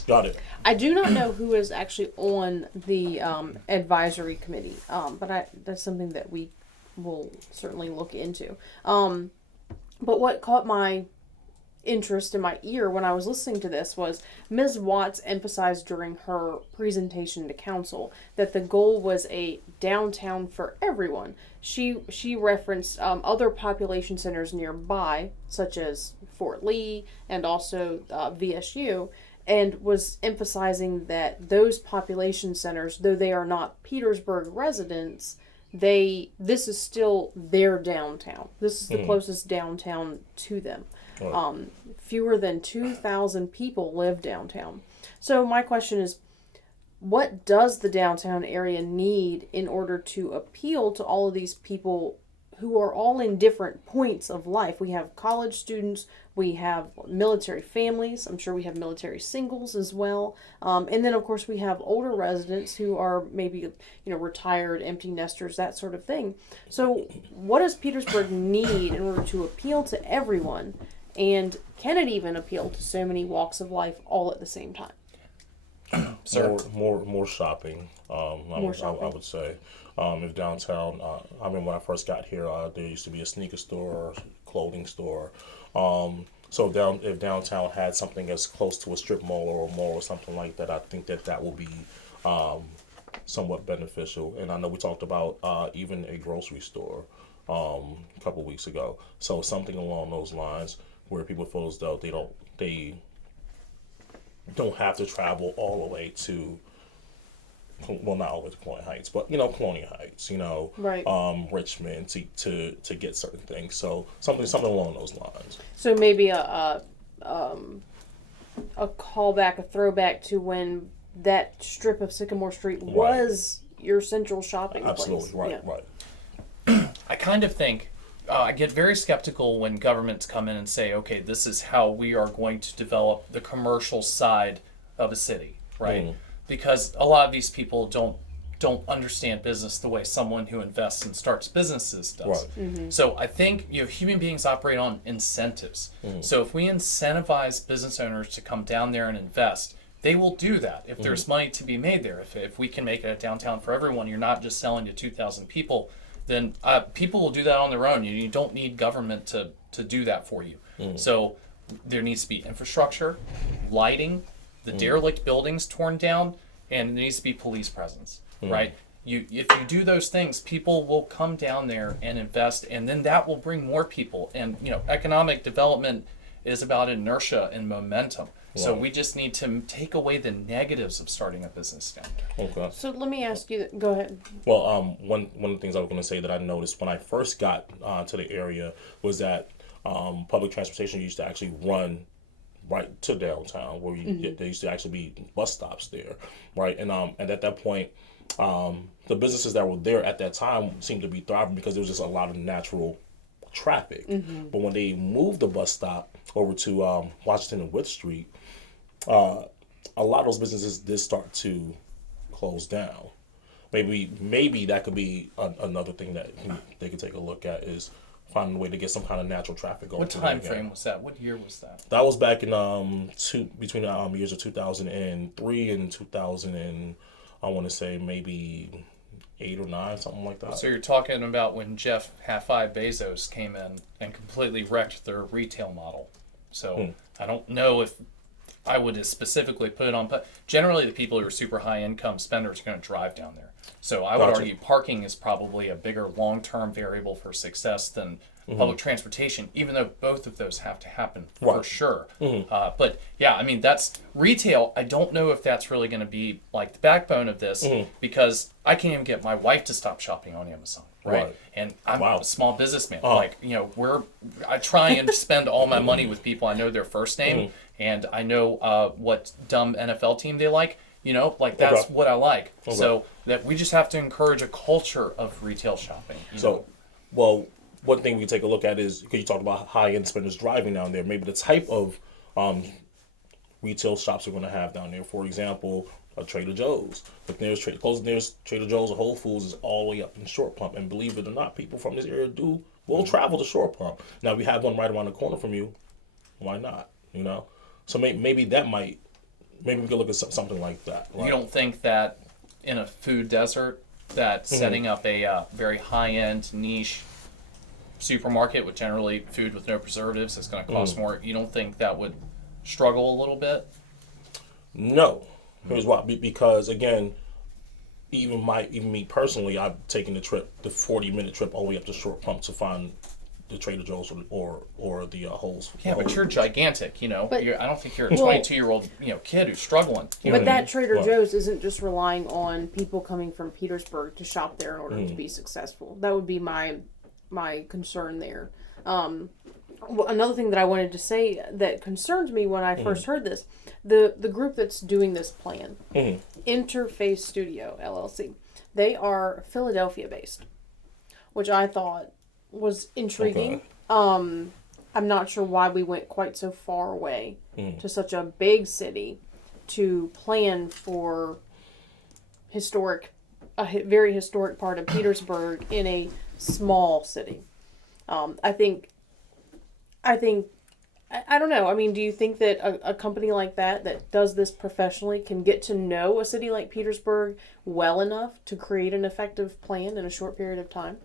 Got it. I do not know who is actually on the advisory committee, but that's something that we will certainly look into. But what caught my interest in my ear when I was listening to this was Ms. Watts emphasized during her presentation to council that the goal was a downtown for everyone. She referenced other population centers nearby, such as Fort Lee and also VSU, and was emphasizing that those population centers, though they are not Petersburg residents, this is still their downtown. This is the closest downtown to them. Fewer than 2,000 people live downtown. So my question is, what does the downtown area need in order to appeal to all of these people who are all in different points of life? We have college students, we have military families, I'm sure we have military singles as well, and then of course we have older residents who are maybe retired empty nesters, that sort of thing. So what does Petersburg need in order to appeal to everyone, and can it even appeal to so many walks of life all at the same time? More shopping. I would say. If downtown, I remember when I first got here, there used to be a sneaker store, clothing store. So if downtown had something as close to a strip mall or a mall or something like that, I think that will be somewhat beneficial. And I know we talked about even a grocery store a couple weeks ago. So something along those lines where people feel as though they don't have to travel all the way to, well, not all the way to Colonial Heights, but Colonial Heights, right. Richmond to get certain things. So something along those lines. So maybe a callback, a throwback to when that strip of Sycamore Street was your central shopping place. Absolutely, right. I kind of think I get very skeptical when governments come in and say, okay, this is how we are going to develop the commercial side of a city, right? Because a lot of these people don't understand business the way someone who invests and starts businesses does. Right. So I think human beings operate on incentives. So if we incentivize business owners to come down there and invest, they will do that if there's money to be made there. If we can make it a downtown for everyone, you're not just selling to 2,000 people, then people will do that on their own. You don't need government to do that for you. So there needs to be infrastructure, lighting, the derelict buildings torn down, and there needs to be police presence, right? If you do those things, people will come down there and invest, and then that will bring more people. And economic development is about inertia and momentum. So we just need to take away the negatives of starting a business down there. Okay. So let me ask you, go ahead. Well, one of the things I was going to say that I noticed when I first got to the area was that public transportation used to actually run right to downtown, where there used to actually be bus stops there, right? And at that point, the businesses that were there at that time seemed to be thriving because there was just a lot of natural traffic. But when they moved the bus stop over to Washington and Wood Street, a lot of those businesses did start to close down. Maybe that could be another thing that they could take a look at, is finding a way to get some kind of natural traffic going. What time frame was that? What year was that? That was back in between the years of 2003 and 2000 and I want to say maybe 8 or 9, something like that. So you're talking about when Jeff Bezos came in and completely wrecked their retail model. So I don't know if I would specifically put it on, but generally the people who are super high income spenders are going to drive down there. So I would argue parking is probably a bigger long-term variable for success than public transportation, even though both of those have to happen for sure. But yeah, I mean, that's retail. I don't know if that's really going to be like the backbone of this because I can't even get my wife to stop shopping on Amazon. Right. And I'm a small businessman. Like, you know, I try and spend all my money with people I know their first name and I know what dumb NFL team they like. You know, like that's what I like. So that we just have to encourage a culture of retail shopping. Well, one thing we can take a look at is, because you talked about high-end spenders driving down there, maybe the type of retail shops we're going to have down there. For example, a Trader Joe's. The closest nearest Trader Joe's or Whole Foods is all the way up in Short Pump. And believe it or not, people from this area will travel to Short Pump. Now, we have one right around the corner from you. Why not? You know? So maybe we could look at something like that. Right? You don't think that in a food desert, that setting up a very high-end niche supermarket with generally food with no preservatives is going to cost more, you don't think that would struggle a little bit? No. Here's why. Because, again, even me personally, I've taken the 40-minute trip all the way up to Short Pump to find the Trader Joe's or the Whole's. Yeah, but you're gigantic, you know. I don't think you're a 22-year-old kid who's struggling. But that Trader Joe's isn't just relying on people coming from Petersburg to shop there in order to be successful. That would be my concern there. Another thing that I wanted to say that concerned me when I first heard this, the group that's doing this plan, Interface Studio LLC, they are Philadelphia based, which I thought was intriguing. I'm not sure why we went quite so far away to such a big city to plan for a very historic part of Petersburg in a small city. I don't know. I mean, do you think that a company like that does this professionally can get to know a city like Petersburg well enough to create an effective plan in a short period of time?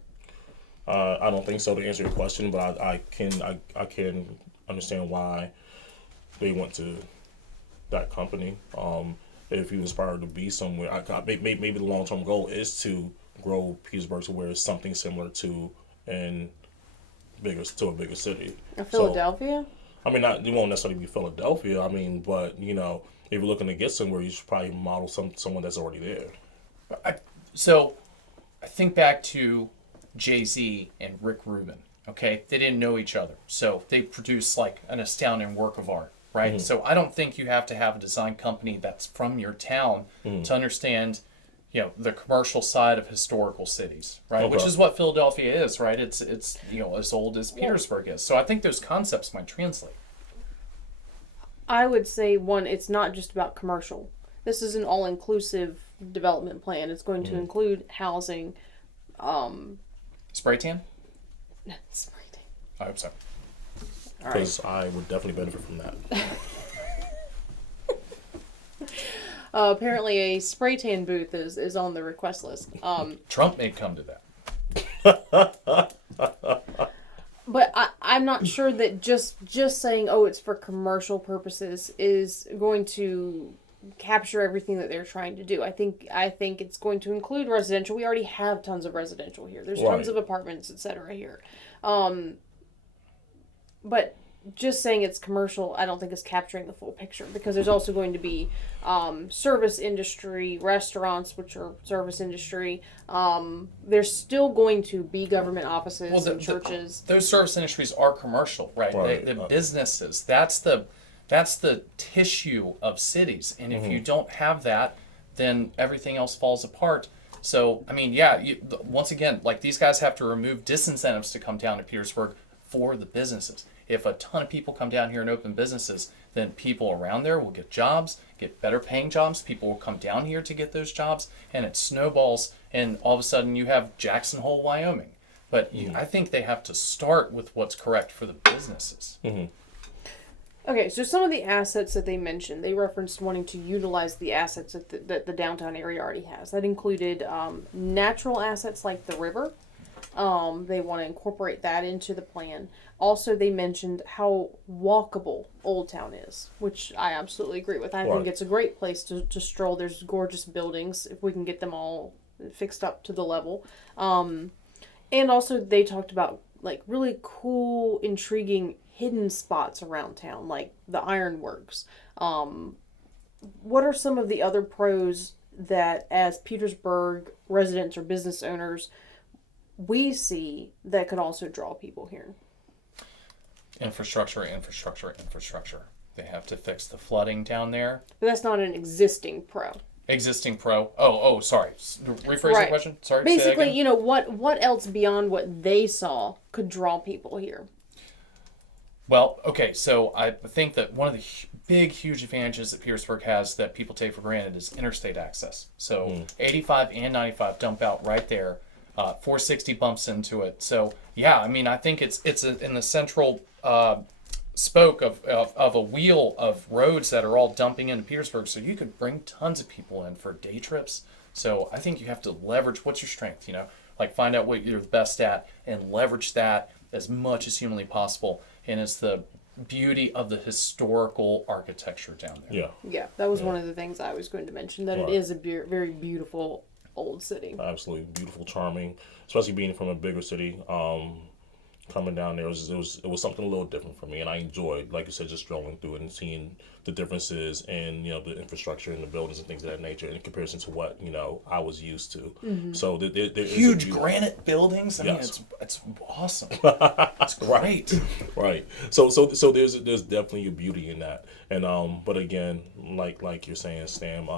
I don't think so, to answer your question, but I can understand why they went to that company. If he was inspired to be somewhere, maybe the long-term goal is to grow Petersburg to where it's something similar to a bigger city. Philadelphia? So, I mean, it won't necessarily be Philadelphia. I mean, but if you're looking to get somewhere, you should probably model someone that's already there. So, I think back to Jay-Z and Rick Rubin. Okay, they didn't know each other, so they produced like an astounding work of art, right? So I don't think you have to have a design company that's from your town to understand the commercial side of historical cities, right? Which is what Philadelphia is, right? It's as old as Petersburg is. So I think those concepts might translate. I would say, one, it's not just about commercial. This is an all-inclusive development plan. It's going to include housing. Spray tan? Spray tan. I hope so. Because I would definitely benefit from that. Apparently a spray tan booth is on the request list. Trump may come to that. But I'm not sure that just saying, it's for commercial purposes is going to capture everything that they're trying to do. I think it's going to include residential. We already have tons of residential here. There's tons of apartments, etc. here. But just saying it's commercial, I don't think is capturing the full picture, because there's also going to be service industry, restaurants, which are service industry. There's still going to be government offices and churches. Those service industries are commercial, right? The businesses. That's the tissue of cities, and if you don't have that, then everything else falls apart. So, I mean, once again, like, these guys have to remove disincentives to come down to Petersburg for the businesses. If a ton of people come down here and open businesses, then people around there will get jobs, get better paying jobs. People will come down here to get those jobs, and it snowballs, and all of a sudden you have Jackson Hole, Wyoming. But I think they have to start with what's correct for the businesses. Okay, so some of the assets that they mentioned, they referenced wanting to utilize the assets that the downtown area already has. That included natural assets like the river, They want to incorporate that into the plan. Also, they mentioned how walkable Old Town is, which I absolutely agree with. I think it's a great place to stroll. There's gorgeous buildings if we can get them all fixed up to the level. And also, they talked about like really cool, intriguing hidden spots around town, like the ironworks. What are some of the other pros that, as Petersburg residents or business owners, we see that could also draw people here? Infrastructure. They have to fix the flooding down there. But that's not an existing pro. Existing pro. Oh, sorry. Rephrase the question. Sorry. Basically, you know, what else beyond what they saw could draw people here? Well, okay, so I think that one of the big, huge advantages that Petersburg has that people take for granted is interstate access. So 85 and 95 dump out right there. 460 bumps into it. So yeah, I mean, I think it's in the central spoke of a wheel of roads that are all dumping into Petersburg. So you could bring tons of people in for day trips. So I think you have to leverage what's your strength. You know, like find out what you're the best at and leverage that as much as humanly possible. And it's the beauty of the historical architecture down there. Yeah, that was one of the things I was going to mention, that it is a very beautiful old city. Absolutely beautiful, charming, especially being from a bigger city. Coming down there, it was something a little different for me, and I enjoyed, like you said, just strolling through it and seeing the differences and, you know, the infrastructure and the buildings and things of that nature in comparison to what, you know, I was used to. So there huge granite buildings. I mean, it's awesome. It's great. Right. So there's definitely a beauty in that, and but again, like you're saying, Stam,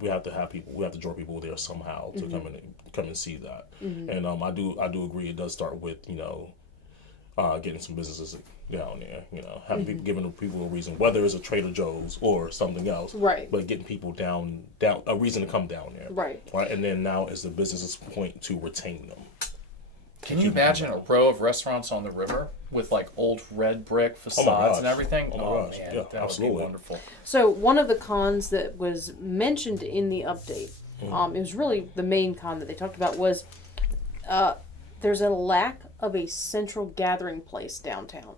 we have to have people. We have to draw people there somehow to come and see that. And I do agree. It does start with, you know, getting some businesses down there. You know, having people, giving people a reason, whether it's a Trader Joe's or something else. Right. But getting people down a reason to come down there. Right. Right. And then now is the business's point to retain them. Can you imagine a row of restaurants on the river with like old red brick facades and everything? Oh man, yeah, that absolutely. would be wonderful. So one of the cons that was mentioned in the update, it was really the main con that they talked about, was there's a lack of a central gathering place downtown.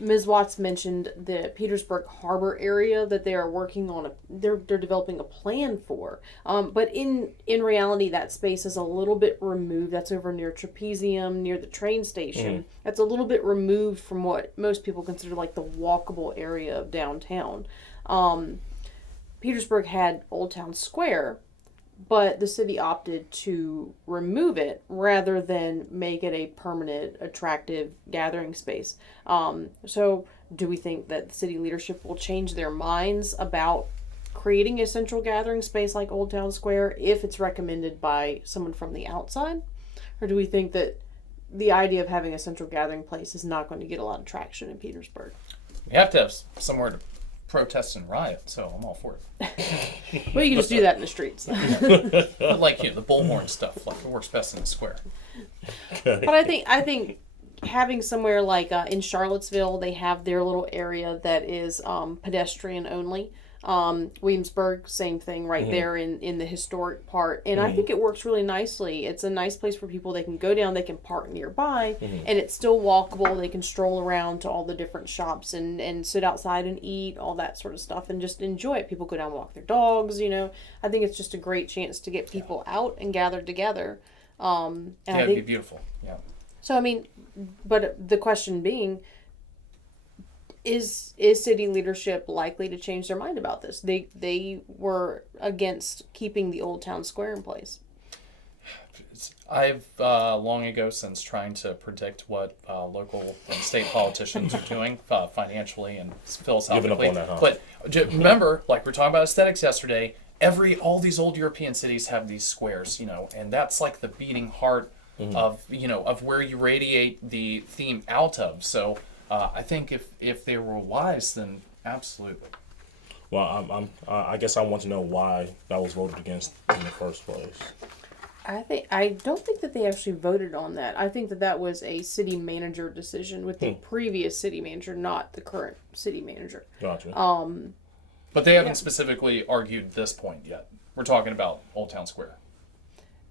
Ms. Watts mentioned the Petersburg Harbor area that they are working on. They're developing a plan for. But in reality, that space is a little bit removed. That's over near Trapezium, near the train station. That's a little bit removed from what most people consider like the walkable area of downtown. Petersburg had Old Town Square, but the city opted to remove it rather than make it a permanent, attractive gathering space. So do we think that the city leadership will change their minds about creating a central gathering space like Old Town Square if it's recommended by someone from the outside? Or do we think that the idea of having a central gathering place is not going to get a lot of traction in Petersburg? We have to have somewhere to protest and riot, so I'm all for it. Well, you can just do that in the streets. But like, you know, the bullhorn stuff, like, it works best in the square. But I think having somewhere like in Charlottesville, they have their little area that is pedestrian only. Williamsburg, same thing right there in the historic part. And I think it works really nicely. It's a nice place for people. They can go down, they can park nearby, and it's still walkable. They can stroll around to all the different shops and sit outside and eat, all that sort of stuff, and just enjoy it. People go down and walk their dogs, you know. I think it's just a great chance to get people out and gathered together. And it'd be beautiful. Yeah. So, I mean, but the question being, Is city leadership likely to change their mind about this? They were against keeping the Old Town Square in place. I've long ago since trying to predict what local and state politicians are doing financially and philosophically. Giving up on that, huh? But remember, like we were talking about aesthetics yesterday, all these old European cities have these squares, you know, and that's like the beating heart of, you know, of where you radiate the theme out of. So I think if they were wise, then absolutely. Well, I guess I want to know why that was voted against in the first place. I don't think that they actually voted on that. I think that was a city manager decision with the previous city manager, not the current city manager. Gotcha. But they haven't specifically argued this point yet. We're talking about Old Town Square.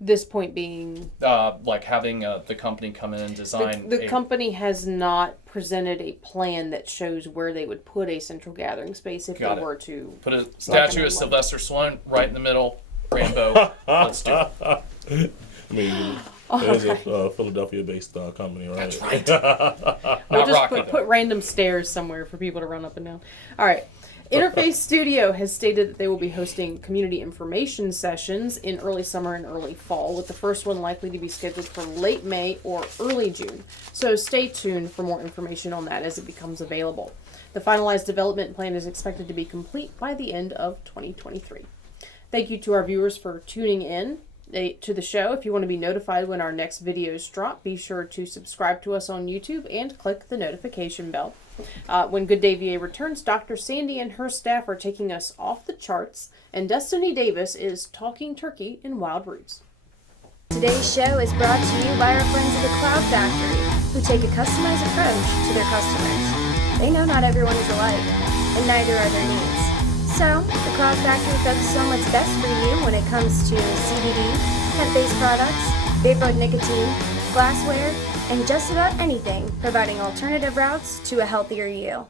This point being, like having the company come in and design. The company has not presented a plan that shows where they would put a central gathering space if they were to put a statue of Sylvester Stallone right in the middle. Rambo. Let's do it. I mean, it is a Philadelphia-based company, right? That's right. We'll just put random stairs somewhere for people to run up and down. All right. Interface Studio has stated that they will be hosting community information sessions in early summer and early fall, with the first one likely to be scheduled for late May or early June. So stay tuned for more information on that as it becomes available. The finalized development plan is expected to be complete by the end of 2023. Thank you to our viewers for tuning in to the show. If you want to be notified when our next videos drop, be sure to subscribe to us on YouTube and click the notification bell. When Good Day VA returns, Dr. Sandy and her staff are taking us off the charts, and Destiny Davis is talking turkey in Wild Roots. Today's show is brought to you by our friends at the Cloud Factory, who take a customized approach to their customers. They know not everyone is alike, and neither are their needs. So, the Cloud Factory focuses on what's best for you when it comes to CBD, hemp-based products, vapor nicotine, glassware, and just about anything, providing alternative routes to a healthier you.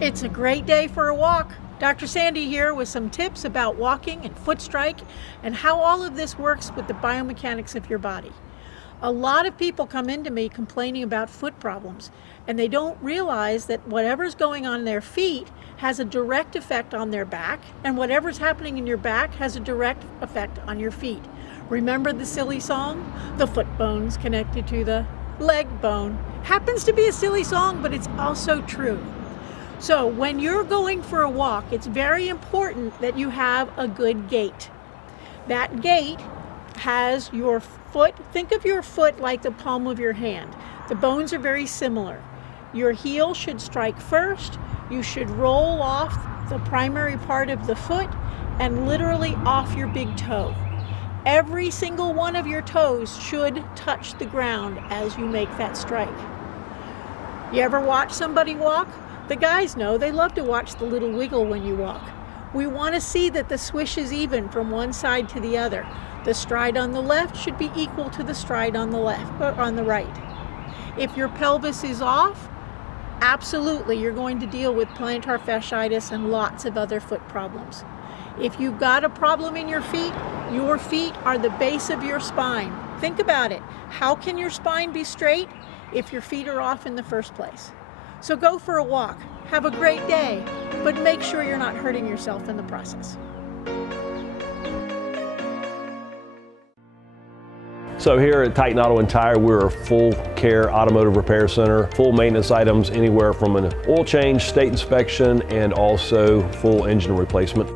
It's a great day for a walk. Dr. Sandy here with some tips about walking and foot strike and how all of this works with the biomechanics of your body. A lot of people come into me complaining about foot problems, and they don't realize that whatever's going on in their feet has a direct effect on their back, and whatever's happening in your back has a direct effect on your feet. Remember the silly song? The foot bone's connected to the leg bone. Happens to be a silly song, but it's also true. So when you're going for a walk, it's very important that you have a good gait. That gait has your foot, think of your foot like the palm of your hand. The bones are very similar. Your heel should strike first. You should roll off the primary part of the foot and literally off your big toe. Every single one of your toes should touch the ground as you make that strike. You ever watch somebody walk? The guys know, they love to watch the little wiggle when you walk. We want to see that the swish is even from one side to the other. The stride on the left should be equal to the stride on the left or on the right. If your pelvis is off, absolutely you're going to deal with plantar fasciitis and lots of other foot problems. If you've got a problem in your feet are the base of your spine. Think about it. How can your spine be straight if your feet are off in the first place? So go for a walk. Have a great day, but make sure you're not hurting yourself in the process. So here at Titan Auto and Tire, we're a full care automotive repair center, full maintenance items anywhere from an oil change, state inspection, and also full engine replacement.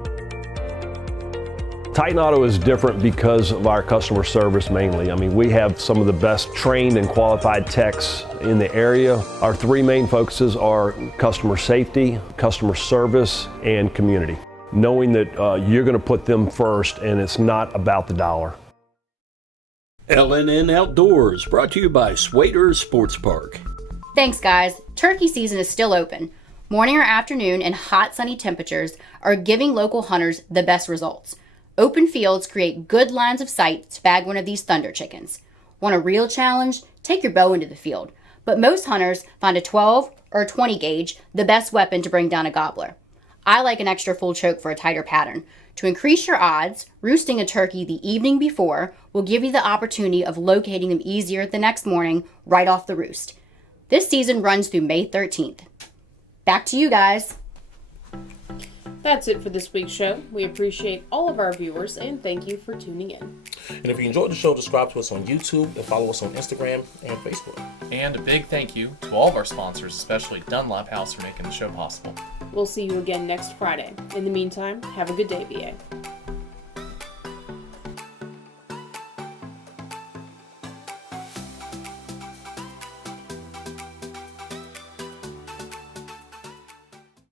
Titan Auto is different because of our customer service mainly. I mean, we have some of the best trained and qualified techs in the area. Our three main focuses are customer safety, customer service, and community. Knowing that you're going to put them first and it's not about the dollar. LNN Outdoors, brought to you by Swader Sports Park. Thanks, guys. Turkey season is still open. Morning or afternoon and hot sunny temperatures are giving local hunters the best results. Open fields create good lines of sight to bag one of these thunder chickens. Want a real challenge? Take your bow into the field. But most hunters find a 12 or 20 gauge the best weapon to bring down a gobbler. I like an extra full choke for a tighter pattern. To increase your odds, roosting a turkey the evening before will give you the opportunity of locating them easier the next morning right off the roost. This season runs through May 13th. Back to you guys. That's it for this week's show. We appreciate all of our viewers and thank you for tuning in. And if you enjoyed the show, subscribe to us on YouTube and follow us on Instagram and Facebook. And a big thank you to all of our sponsors, especially Dunlop House, for making the show possible. We'll see you again next Friday. In the meantime, have a good day, VA.